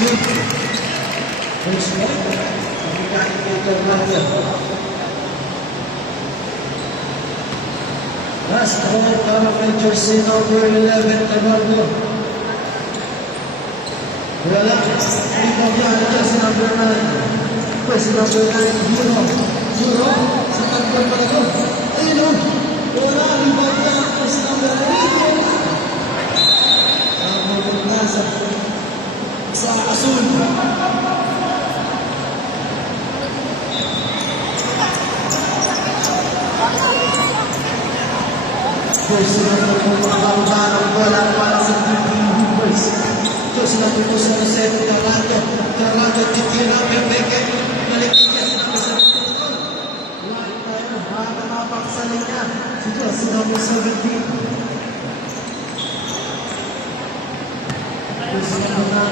Good. First one. Pagkakain ko ito natin. Last ball para kay jersey number 11, Tamargo. Wala. Ikaw yan, jersey number 9. Jersey number 9, Euro. Euro. Sa tagbol pa ito. Ayun o. Wala. Rebound na. Jersey number 8. Ang nasa sa asul. Jersey number 2, ang bola para sa Philippine Hoopers. Jersey number 2 sa Jose Taranto. Taranto, titira, Bebeke. Malikit niya sa number 17. Wala tayo, makakapaksaling niya. Si Jersey number 17. Jersey number 9.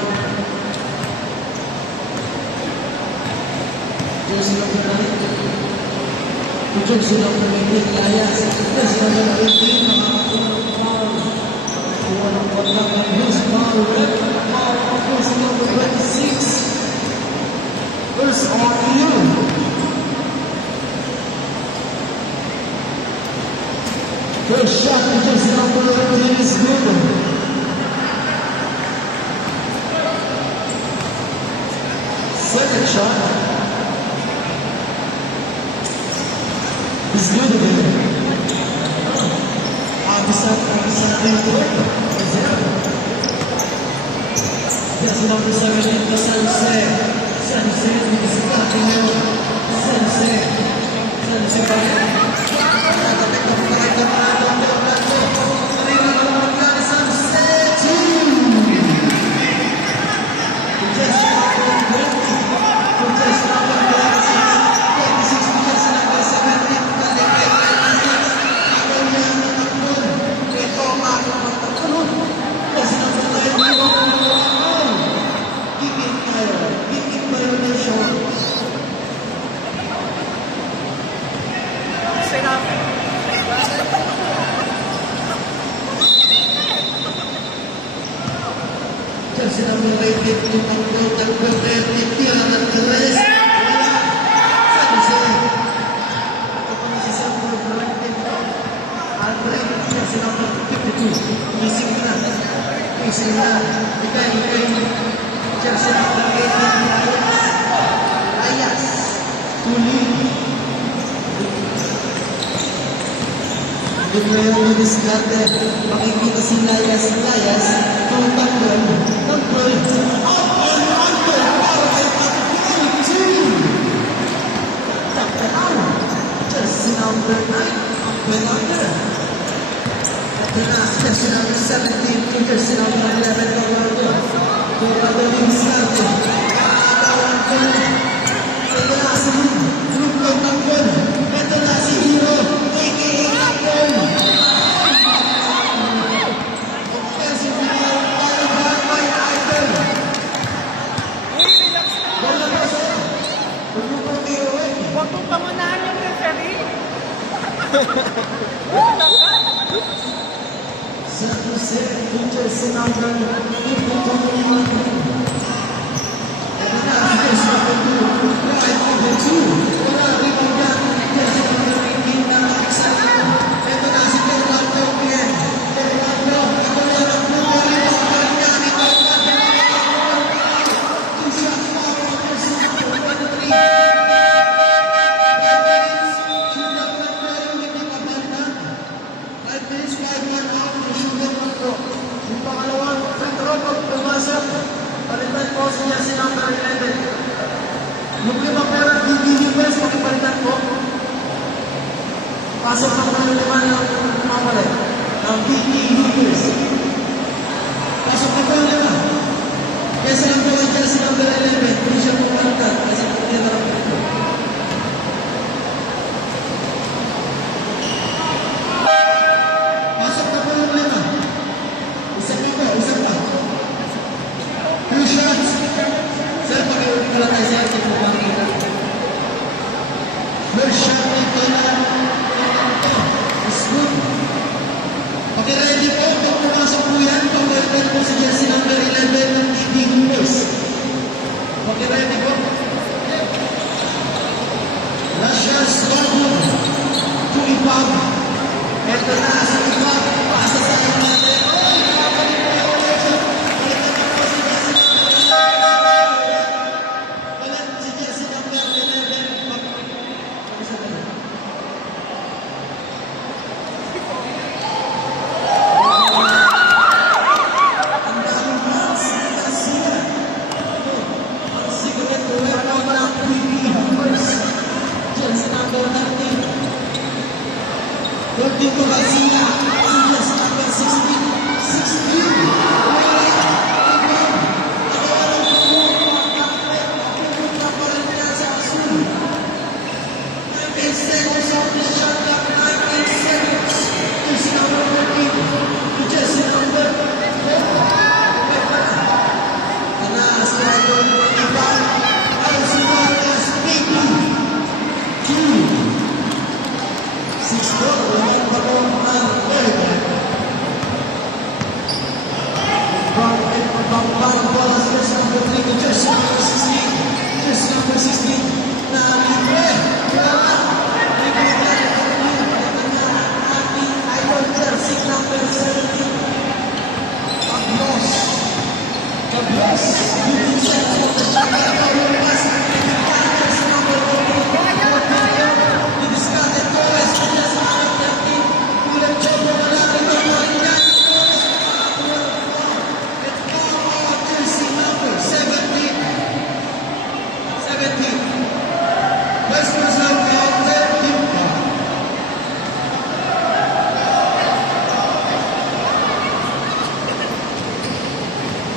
Jersey number 9. Jersey number 18, Layas. Jersey number 18, makakakulang foul. Walang kontak ng his foul. Foul of jersey number 26. First on you. First shot to jersey number 18 is good. Second shot is good again. Bisa rindu. Jersey number 17, Sensei. Sensei di sebelah timur. Sensei balik. Jersey number 18, tanggal titira dan keras. Sensei. Masih sama berlanjut. Andre, jersey number 52. Missing run. Ikai. Jersey number 18, Ayas. Tuli. Bigla yung diskarte. Makikita si Layas. Tanggal. Jersey number 9, Benander. Jersey number 17, jersey number 11, Dorado Diskarte. Ito na si Grupo Tanggol. Ito na si Hero, a.k.a. Tanggol. Huwag mong pangunahan yung referee. San Jose, jersey number 52. Yung pangalawang free throw pag pumasok, palitan po si jersey number 11. Yung lima pera, DDUS, pakipalitan po. Pasok ng mga naman ng mamalit. Ng DDUS. Pasok na po yung lima. Kesa lang po ang jersey number 11. Hindi siya pumalitan. Kasi po niya na lang po. Okay, ready po. Pag pumasok po yan, pag-welcome po si jersey number 11 ng DD Hoopers. Okay, ready po? Lashes Longwood. Tulipag. Ito na sa Tulipag. Pasa sa akin natin. Balik si Jesse number 11. Ang daming fans. Sila. Sigurad ko meron ng Clippers. Jesse number 13. Rodrigo Garcia. Jesse number 16. 16.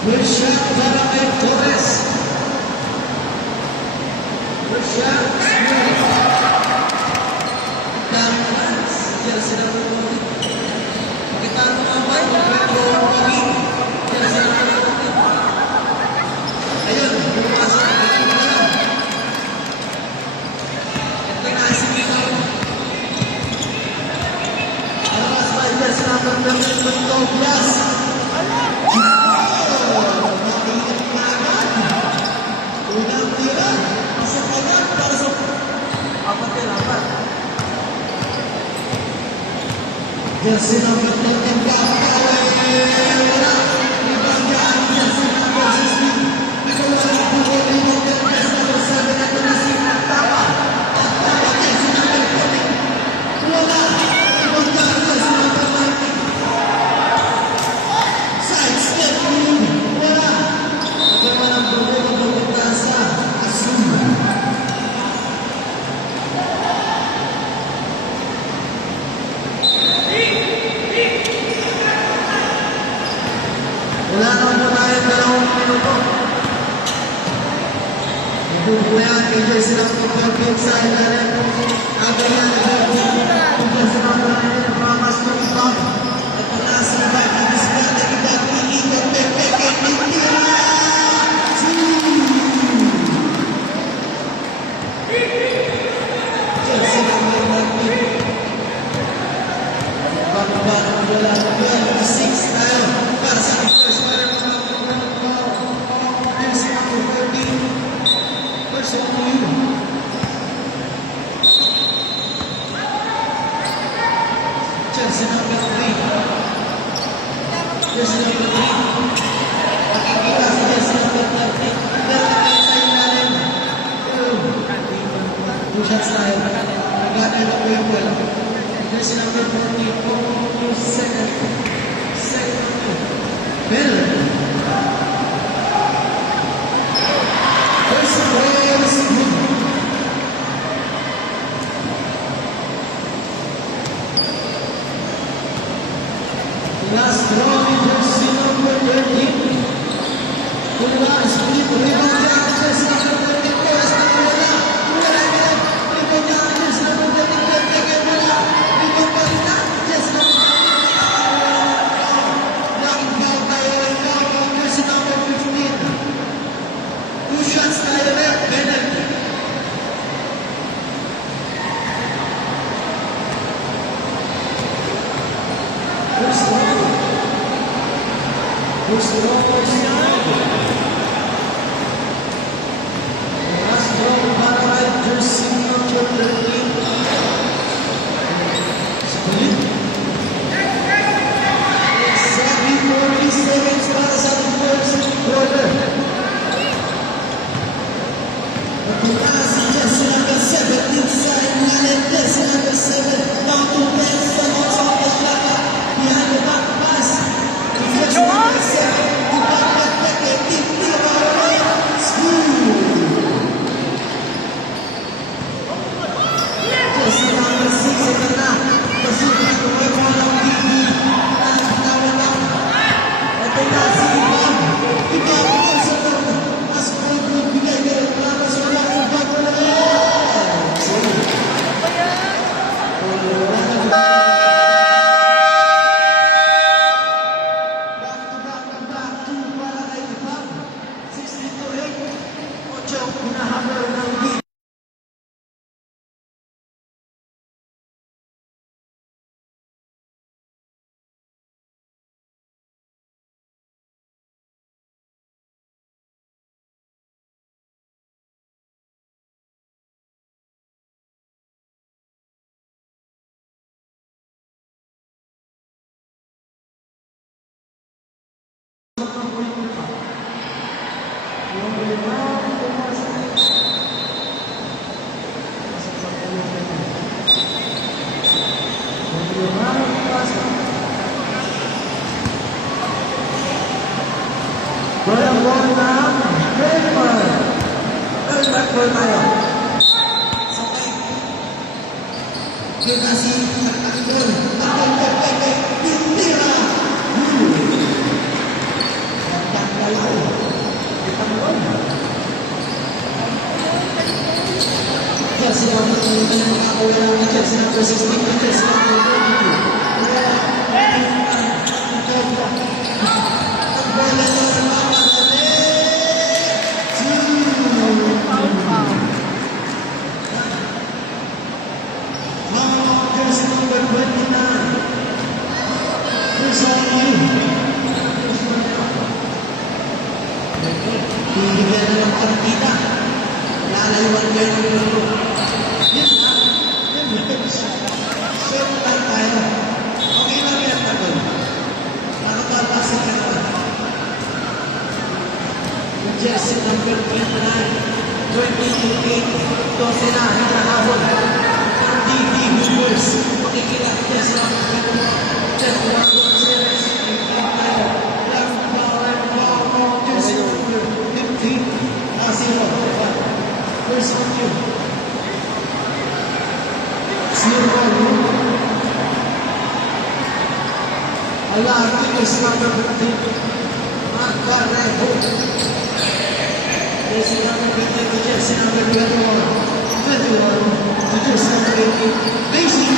Rashad Barangay Torres. Rashad Smith. Daming fans. Yan sila po. Kita mo nga ba? Pedro Pagi. Yan sila po. Ayun, bumasok na lang na lang. Ito na si Mito. Alas ba? Yan sila po. Douglas. Unang tira, pasok agad para sa apat. Jersey number 13, wala. Ibang yan, jersey number 16. Nagawa na po ko rin ng jersey number 7. Ito na si Tapa. Tapa, jersey number 14. Wala. Ibang yan, jersey number 19. Side step, wala. Nagawa ng buko ng sa Asuma. Wala nang muna yung 2 minuto. Nabubuyan kay Jersey ng Pagkakit sa ilalim. Aga yan, kay Jersey ng Pagkakit mga mas mag-ibang. At pag-asa ba, kinisgata, ikot, peke, tira! Shots tayo. Nagana na po yung wala. Jersey number 44, second. Bell. First place. Last draw, jersey number 13. Wala, split. Rebound yan. Jersey number 13. First na wala. Jersey number 13. hinahabol ng lead. Walang ball na Draper. Earn back ball tayo. Sakay. Kita si Akdol. Tindira. Tanggal ko. Itanggal. Chelsea number 2 nakakawala ng Chelsea number 16 Chelsea number 22. Hindi ka na lang partida. Lalayuan kayo ng laro. Yan na. Yan na. Short time tayo. Okay lang yan na doon. Nakapapasa ka naman. Yung jersey number 29. 28. 12 na. Hinahabol. Ang DD Hoopers. Makikilala ko jersey number 29. Jersey number 6. First on you. Zero on you. Allah, is number 15. Marcarejo. Jersey number 15, jersey number 21. 21, jersey number 18. Macy.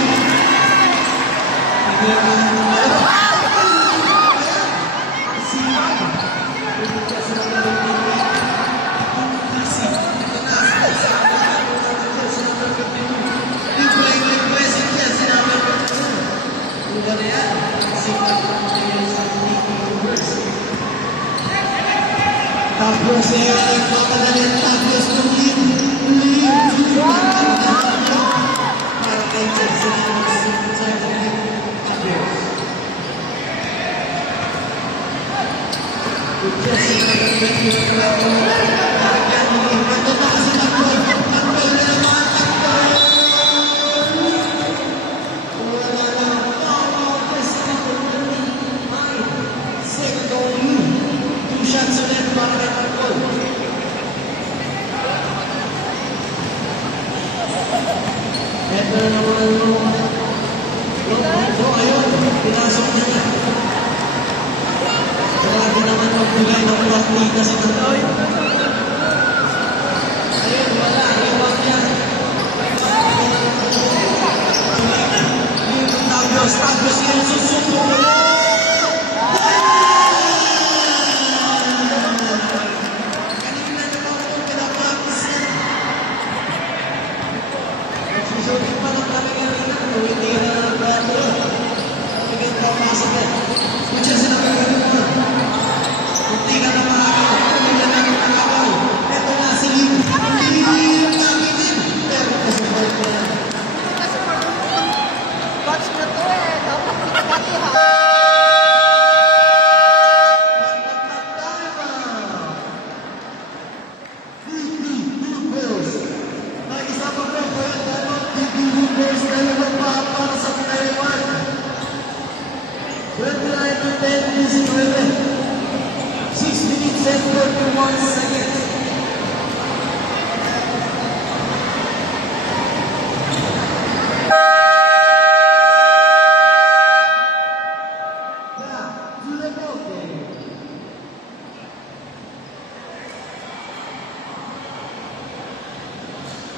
Tapos nagpapagalit, tapos lead para kay Jersey shots ulit para kay Marcol. Ito na naman ayun, pinasok na niya. Grabe naman magbigay ng platita si Kantoy. Ayun, wala, iwan yan. Tagyos yan, susuko ulit.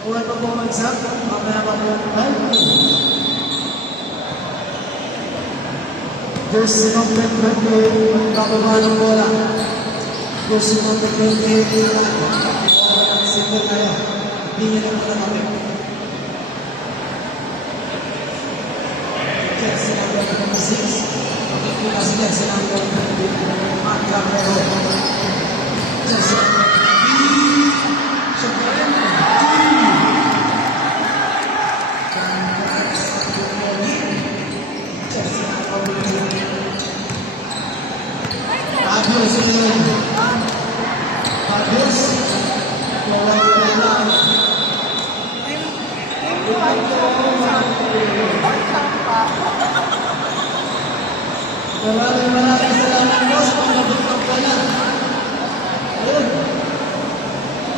Uwan pa po mag-sap, mamaya pa po ang jersey number 28, bababa ng bola. Jersey number 28, number tayo. Hindi nyo lang nakapit. Jersey number 6. Pagkakita sila sa number 20. Mark Cabrero. Jersey number 3. Sobrang Fabio Silon. Fabio wala. Maraming salamat po sa pagkabot ng pala. Ayun.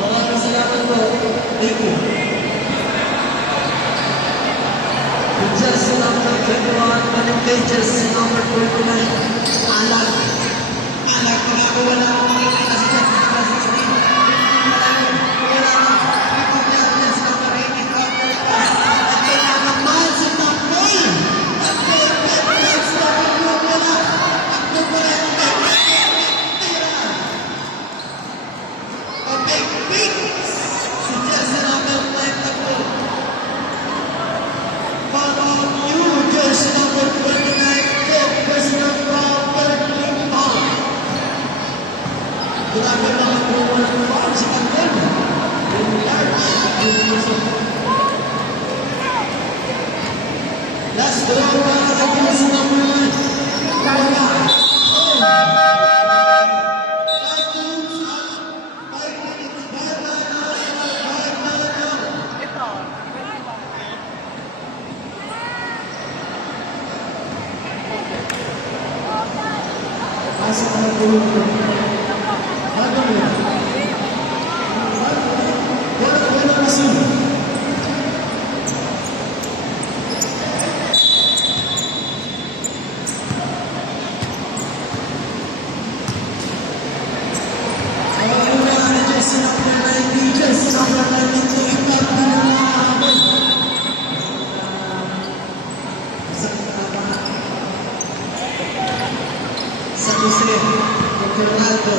Maraming salamat po. Thank you. Jersey number 21, Manipay jersey number 49, Alag. Alag, pakakuha na ako mga kasi dyan. Wala na. Ikaw na, jersey number 85. At kaya naman si Tapoy. At kaya jersey number 2 wala. At doon pala yung tira. Okay, big. Si jersey number 9 Tapoy. Follow you, jersey number 29, personal proper Limpong. Grabe mga promo ng farm si Kandel. Yung large. Last draw para sa jersey number 1. Wala. Asa ka na tulog ko? Bago mo. Wala kasi. Jersey number 90, jersey number 92, ikat na naman. San Jose, Tornado,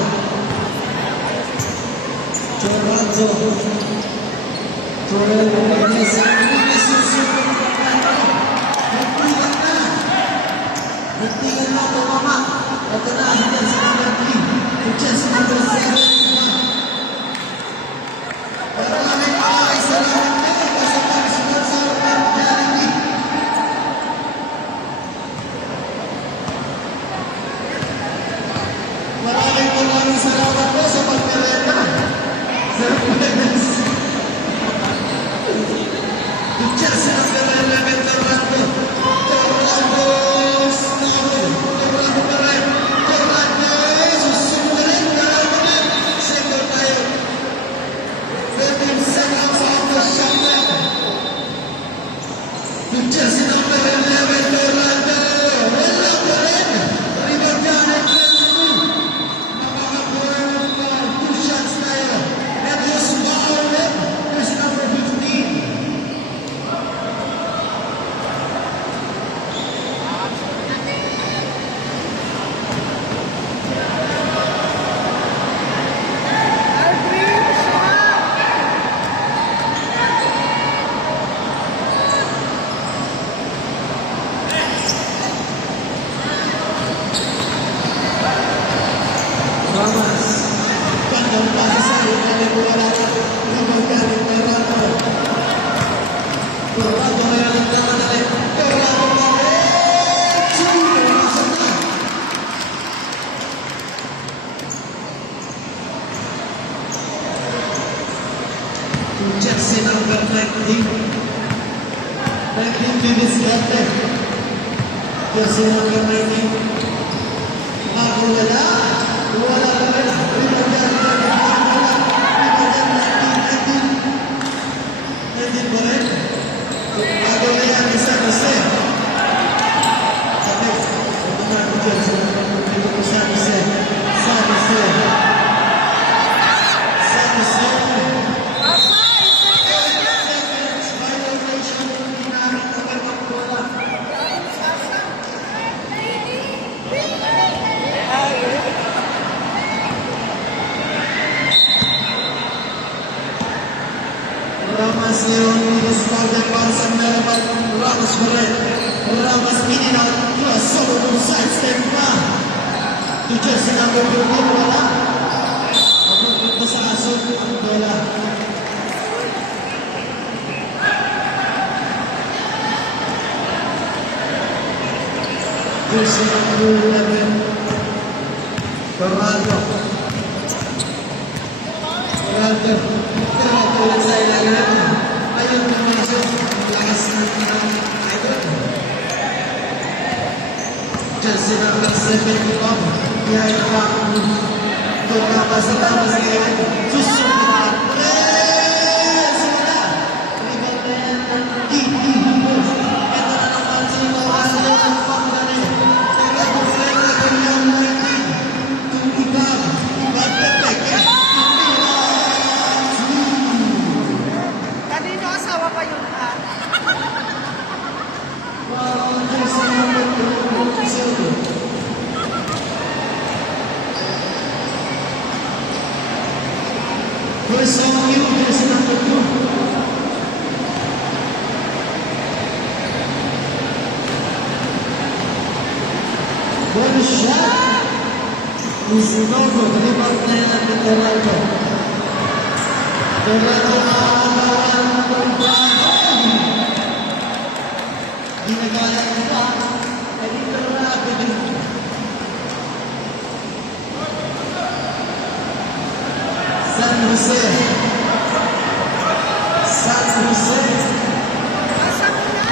Nagtingan na tumama. Ito na, hindi sa number 3. Jersey number 7. Maraming salamat po sa pag-sponsor ng Jollibee. Maraming salamat po sa pagkareka. Sir Pérez. Jersey number 11, Tornado. Tornado Snowball. Tornado pa rin. Tornado. Susunod rin. Second tayo. 15 seconds off the shot clock. Jersey number 11, Tornado. Wala pa rin. Rebound yan. Jersey number 19. 19 Vivis Gante. Jersey number 19. Bago wala. Wala ka rin. Rebound yan. 19 pa rin. Bago na yan. San Jose. Sabi. Ito na ako Jersey number 19. San Jose. San Jose. San Jose. Leon responded once and never Ramos Moret. Ramos Medina, plus solo sidestep pa. To jersey number 14, wala. Mapupunta sa asol, wala. Jersey number 11, Torrado. Torrado ulit sa ilalim. Ayun na masuk, lakas ng idol. Jersey number 7, Bob. Yan ang Torrado sa tapas ngayon. Susunod. Simula. Rebound na yan ng Ito na naman sa Torrado ng Pangdani. Torrado ulit na kanyang 19. Tumigab. Pagpapeke. Kanino asawa pa yun, ha? Wow, jersey number 2. First on you, jersey number 2. Good shot. Isinogo, rebound na yan ng Torrado. Torrado nakakawan ng Bravo. Ginagala ng pa. Hindi Torrado din. San Jose. San Jose. Asa mo na?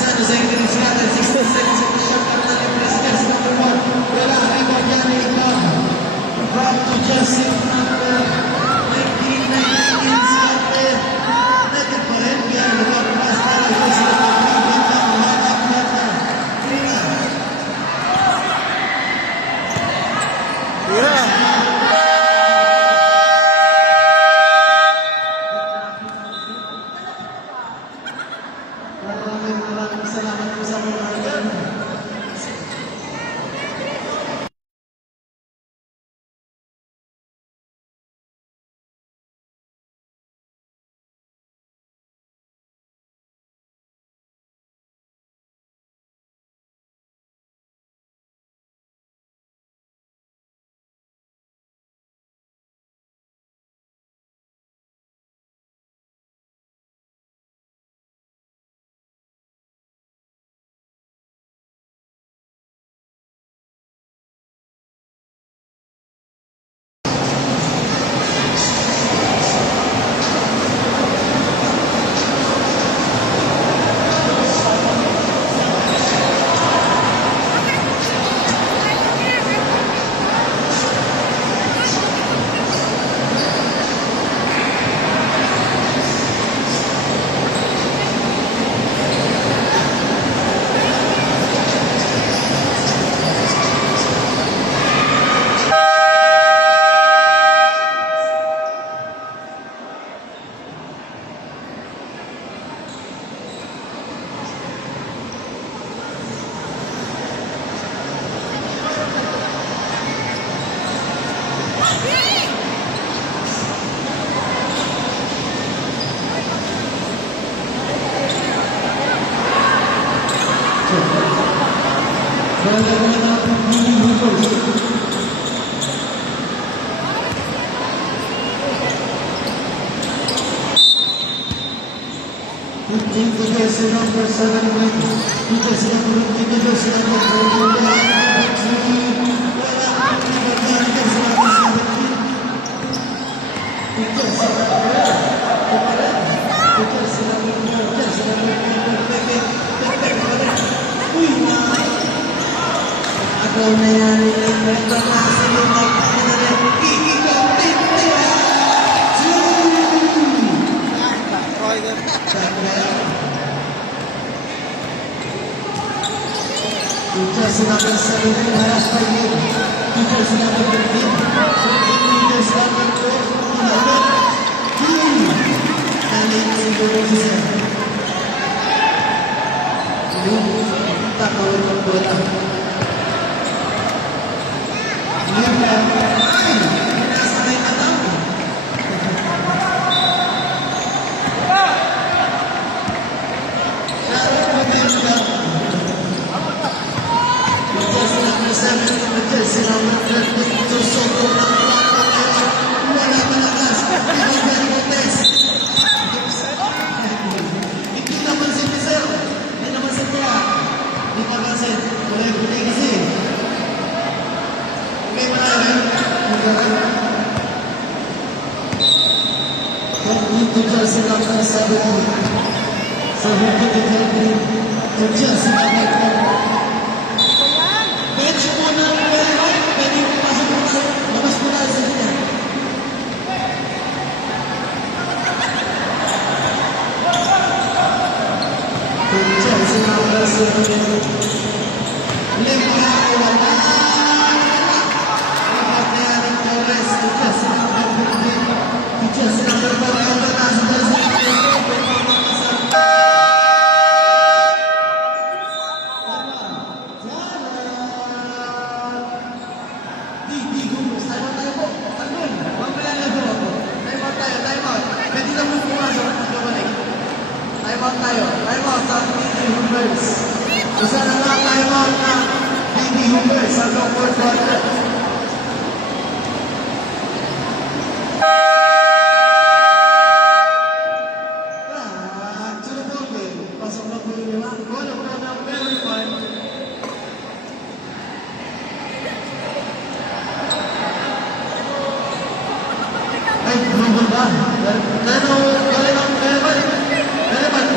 San Jose Cristiano, 60 seconds of the shot at the President's number 1. Wala, rebound yan ni Ikaw. From to jersey number 19, Scott. Natin pa rin, kaya nagpapas na jersey number 3. Bintang, mata. Maraming salamat po sa mga hanggan. Jersey number 7, jersey number 20, jersey number 17 haras pa yun. Jersey number 15. Jersey number 12. Nalit siguro siya. Takawin ng bola. Ngayon na. Ay! Nasa may alam. Dito jersey number 17. So higit ito jersey number 4. Bench muna ang Belmont. Pwede yung pasok mo na. Labas mo na sa kanya. Jersey number 17. Lima wala. Kapatid Torres. Jersey number 15. Jersey number 4. Ang batas jersey number 4. Di gumus. Tayo po. Tanggol. Mamaya na po ako. Time out tayo. Time out. Pwede na mo pumasok. Pagkabalik. Time out tayo. Time out sa DD Hoopers. Isa na nga time out na DD Hoopers sa Lockport Water. Sunod po, okay. Pasok na po yung lima. Goal of the very fun. Ay, gumagol ba? Relevant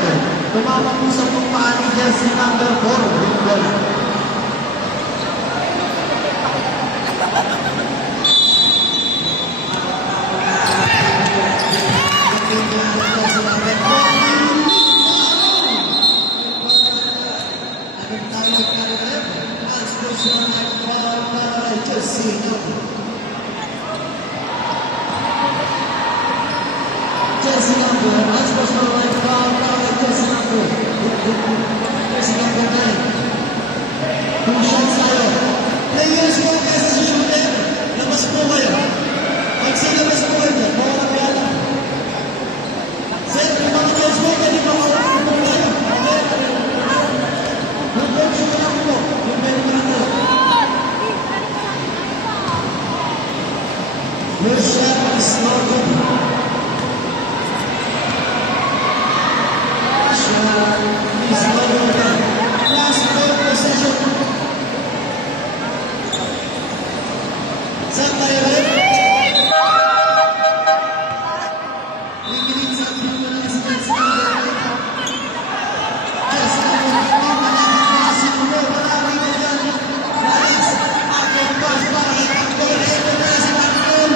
ko. Tumama po sa pagpaan ni jersey number 4. Gumagol. Jersey number, unsportsmanlike foul, jersey number 9. Two shots tayo. Players mo kayo sa shooter. Labas po kayo. Pag sinabas po kayo, baka kapiyala. Sir, kung mga players mo, pwede pa kawalan po kayo. Yung coach mo lang po. Yung meron na po. Your shot is not good. Last ball possession. Saan tayo rin? Rigilit sa tribo ng Spence Number 8. Yes, malapit na dyan. Nice. Akong pass para kay Tanggol. Ito na si Tanggol.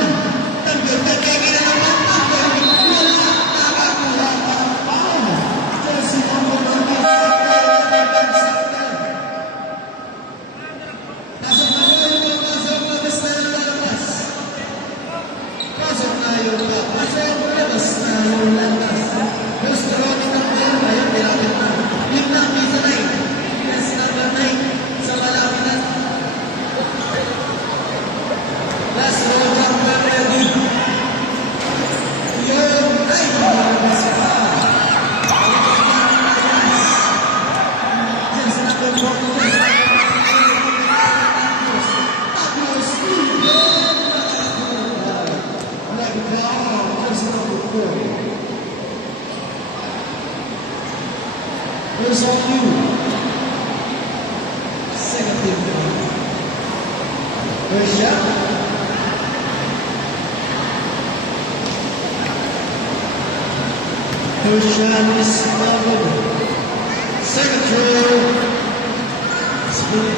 Tanggol, pagkagin na naman. Tanggol, wala. Nakakuha pa. Foul. Jersey number 9. Here's on you. Second team. First shot. First shot is not good. Second throw. Split.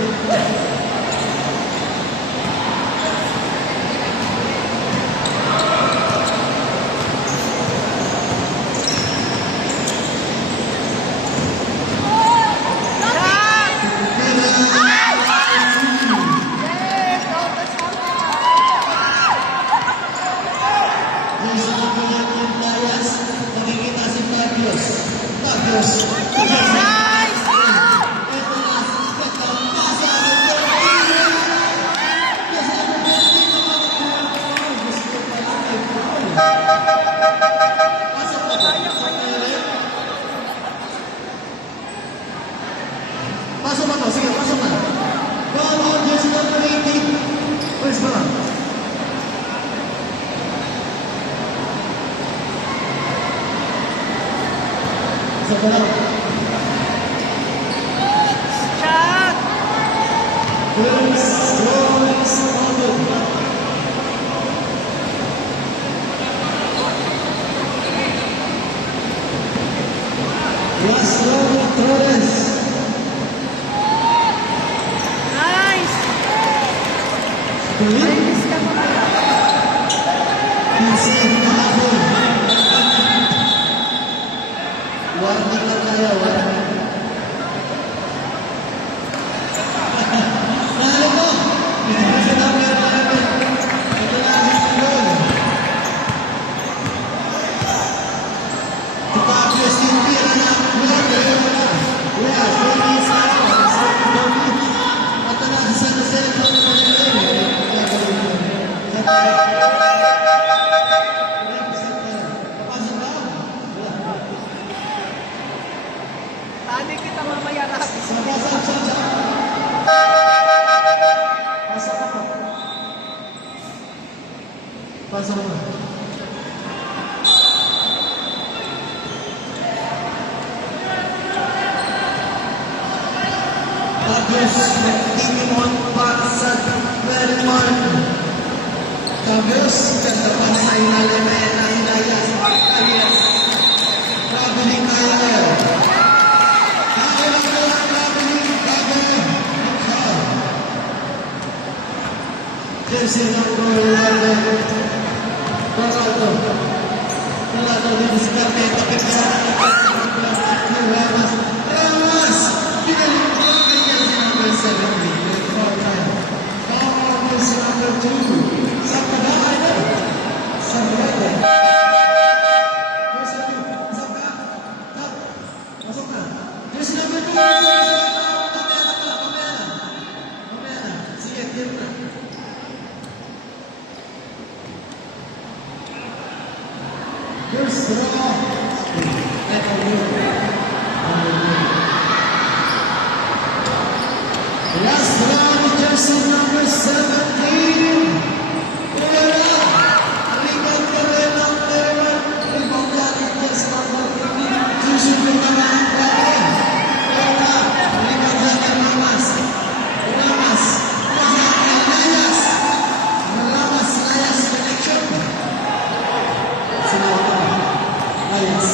Pasok ba to? Sige, pasok na. Ball on jersey number 18. Where's Bala? Sa Bala. Shot! Please, throwing started. Torres. Nice! Kulit. Nice ka mo. Vincent Kahapon. Warning lang tayo, warning. Nahalo mo! Sa number 11. Ito na ang sunod. Fabio Silvia na. Yes, Bobby Saro. Bobby. Ito na si San Jose. Tadi kita mamaya lahat. Pasok mo. Tagus Timon Pansat Berman. Tagus kedepan sa ilalim na Hidayat alias Rabbini Kaya. Jersey number 11. Ronaldo di diskarte tapi Ramos. Ramos. Pinaling ko kay jersey number 17. Ramos number 2. Sa pagkakas na. Sa pagkakas. Masuk na. Jersey number 2. Mamaya na. Sige, game na. Here's the last round, jersey number 17. Rebound ka rin ng Leron. Rebound natin jersey number 15. Susunod na ang natin. Rebound natin Lamas. Lamas. Layas. Lamas. Layas connection. Yes.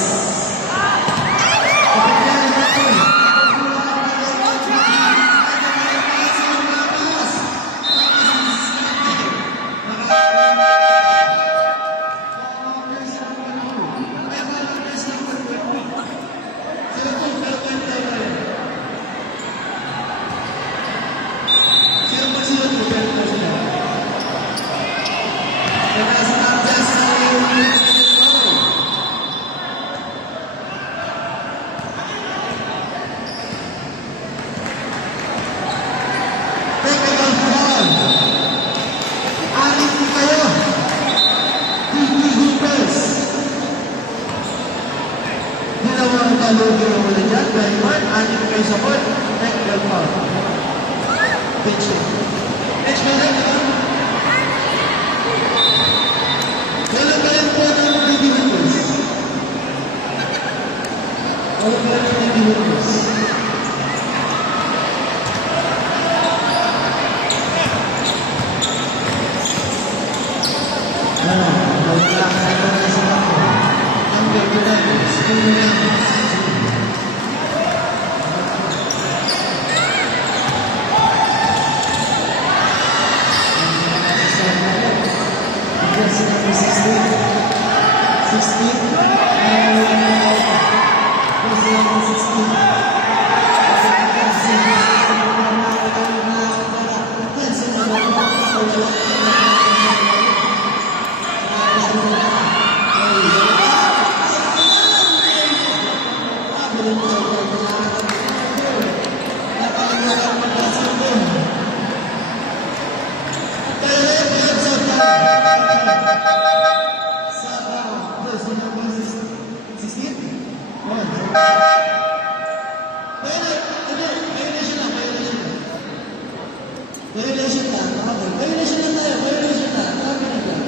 Logo mo na dyan, very much. Anin kayo sa court, technical foul. Pitch it. Pitch mo na ito. Wala pa rin po ng baby windows. Wala pa rin baby windows. Wala na sa ako. Ang baby windows. Violation lang. Violation lang tayo. Violation lang. Violation lang.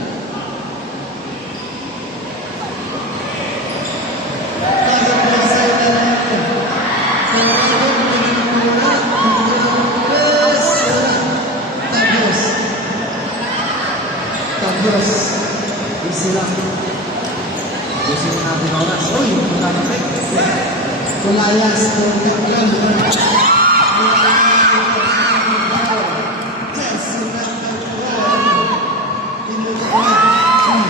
Tagyos. Easy lang. Easy lang natin oras. Uy, magkakapit. Pulayas ng Tanggal. Jesse Nagkaroon. Tinutuan.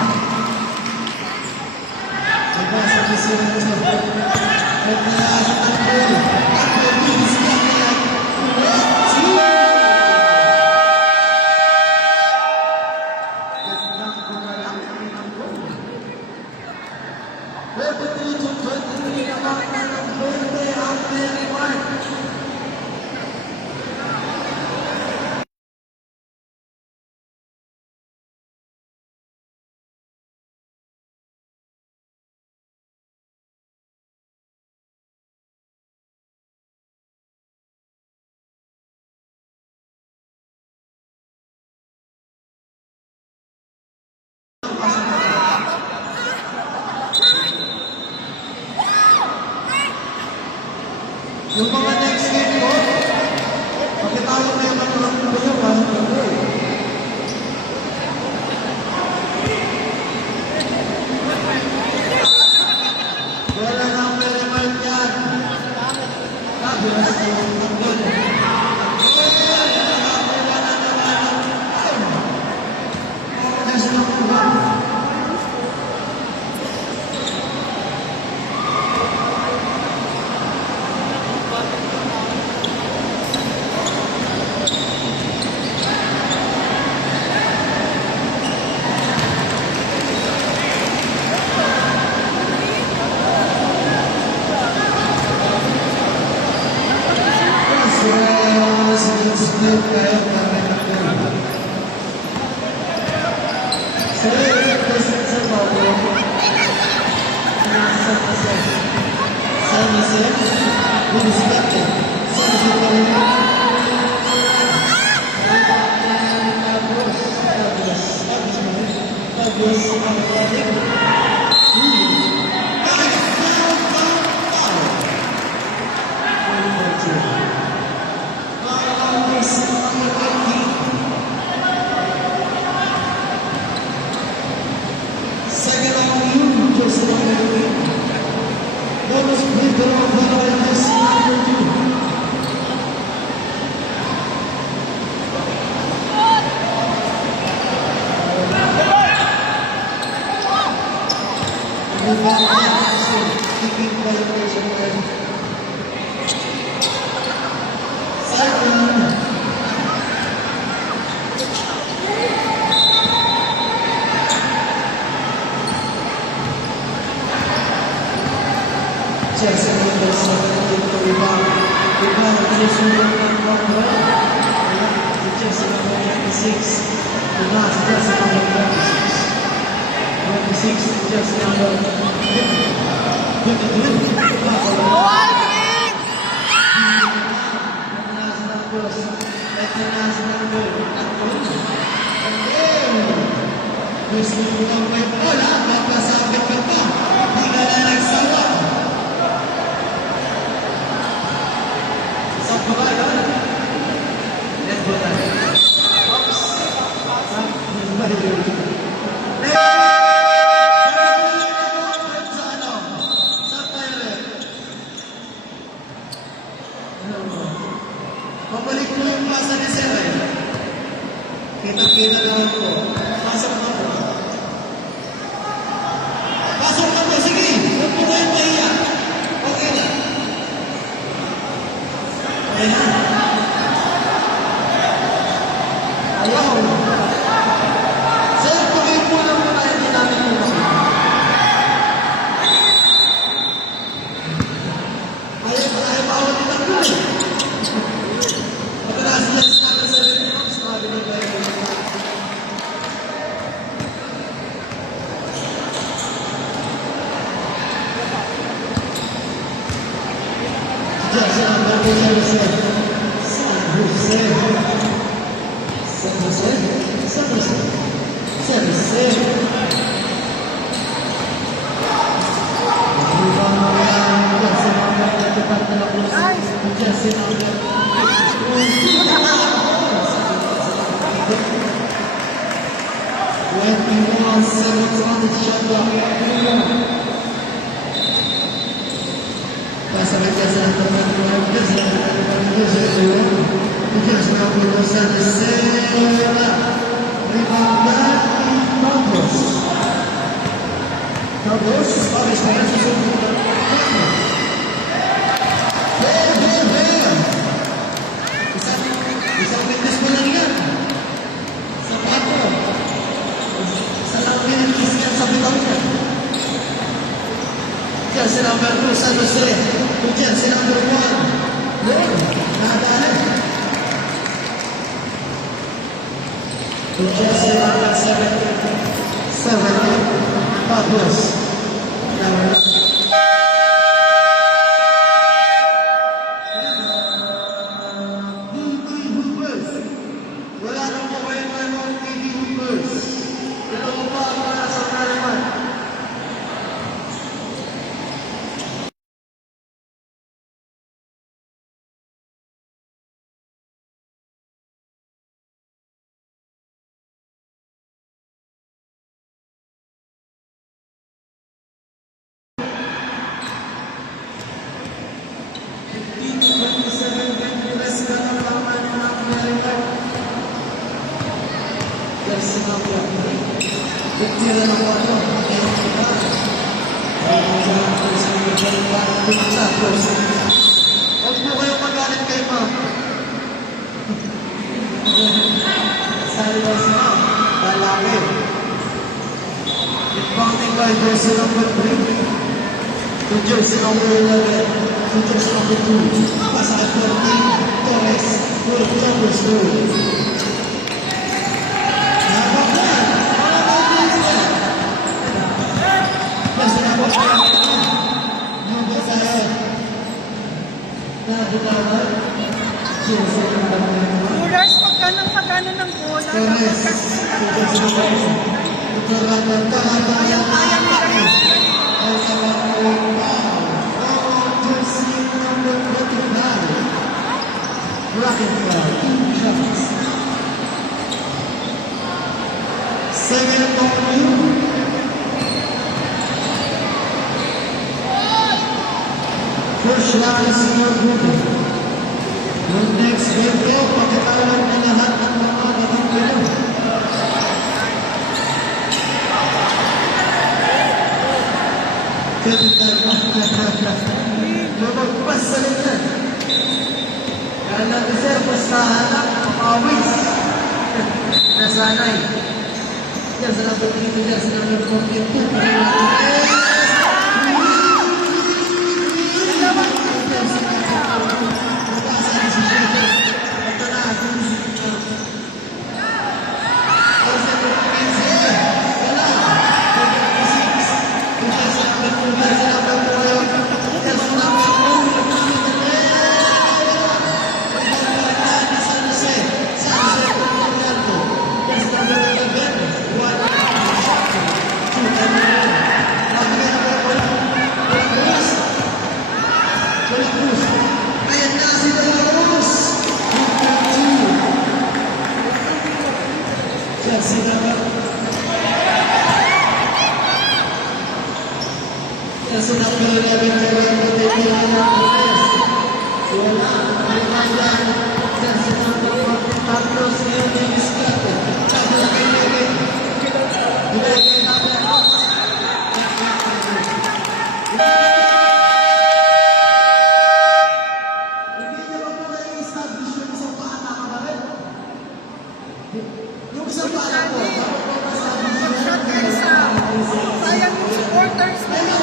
Iba sa pisilin ito. Pulayas ng Tanggal. At mabilis kanya. Yung mga next game ko, pagkatalo na yung mga kuya, pasok na po. Wala na ang Peremal dyan. Kabilas na yung tanggol. Nasa na po ba? Second on you, just like bonus point on Jesse number 2. Keeping violation there. Second. Jesse number 7 to rebound. Rebound finishing from Jesse number 26. Rebound Jesse number 26. 26 Jesse number 23. Gusto mo lang may bola, mapasabit ka pa. Hindi ka na nagsawa. Sa baba yun. Let's go tayo. Oops. Pabalik mo yung pasa ni Sir. Kita-kita naman po. Pasok na po. Pasok na po, sige. Huwag po kayong mahiya. Okay na. Ayan. Ayaw. Sir, pagay po lang po tayo. Hindi namin po kasi. Ayaw bawal din ang po. Pagkakas lang sa akin sa rin. Sabi na ba yun? Jesse number 77. Pasa sa kanya sa naman ng Diyos, sa naman ng Diyos, Diyos na pinusan ni Sera, Ribanggan ni Pablos. Pablos, Pablos na yan, susunod na isang fitness mo lang yan. Sa pato. Sa pinagkis yan sa bitaw niya. Diyan si number 2, San Jose. Diyan si number 1. Lord, nakadaan. Diyan si number 7. Pablos. Wala nang po kayo ng TV Hoopers. Ito po pa ang para sa karaman. Buktiran ang wato. Huwag po kayong magalit kay ma'am. Sali daw si ma'am. Lalaki. Impacting by jersey number 3. To jersey number 11. To jersey number 2. Pasal 14. Torres. With number 2. Rulers, pagkano ng bola, dapat kasi kaya nila yun. Second on first line is your group. Yung next game kayo, pagkakaroon na lahat ng mga naging kayo. Lumagpas sa linya. Kaya lang sir, basta hanap, mapawis. Nasanay. Yan, sa labot dito dyan, sa labot 42. Yung isang para po, Shot kayo sa sayang yung supporters nila.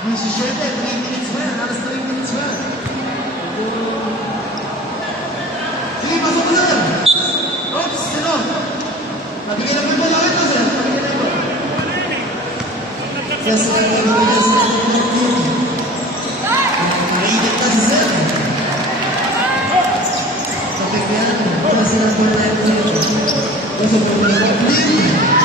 Mrs. Shete, 3 minutes man. Alas 3 minutes man. Sige, pasok mo lang. Oops, sino? Pabigyan na po mo lang ito, sir. Pabigyan na po. Yes, sir. Yes, sir. Yan, kasi number 19. Kasi number 19.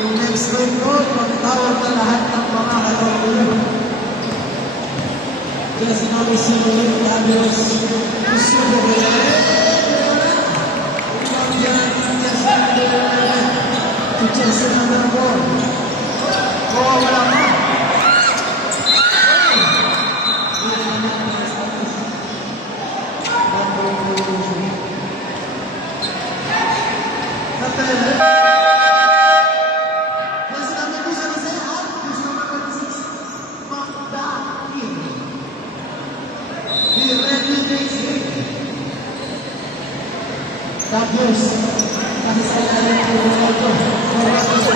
Yung next game ko, magtawag na lahat ng mga kalaunan. Kaya sinabi si Ulit Labios, gusto ko kaya to Chelsea number 4. Oo, wala ka. Tapos, kasi sa ilalim ko ito, oras ko sa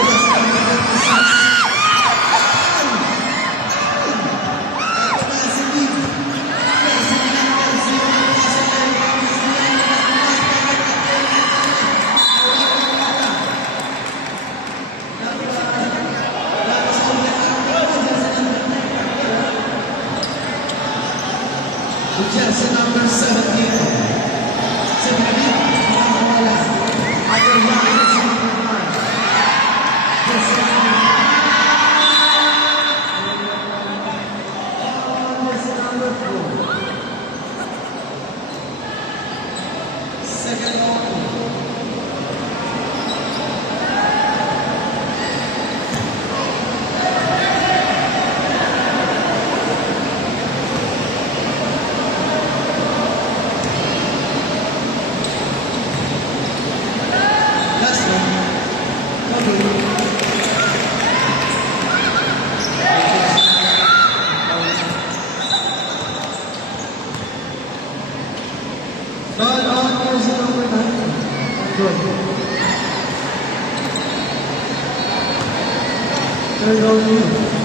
Jersey number 17. Second one. Ball on jersey number 9. Good. Third on you.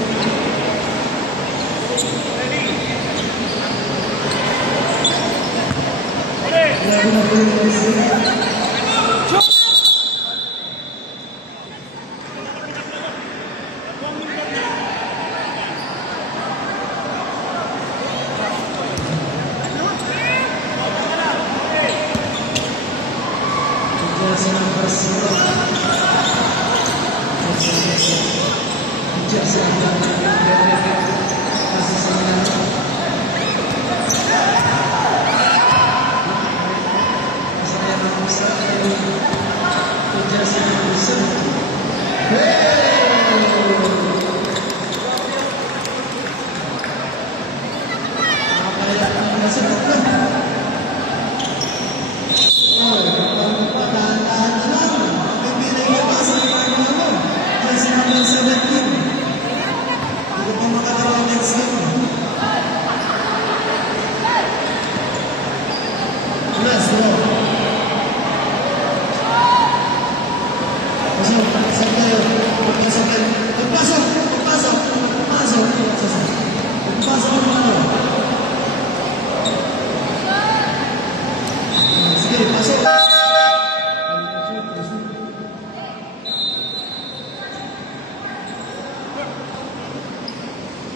Jersey number 0. Jersey number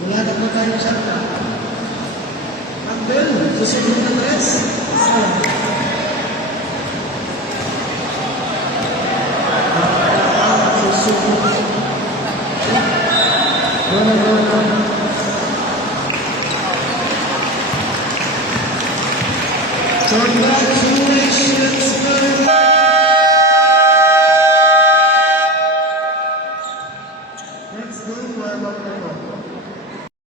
Wala na po tayo siya. Abel, susunod na tres. Congratulations, next game, we're going to go.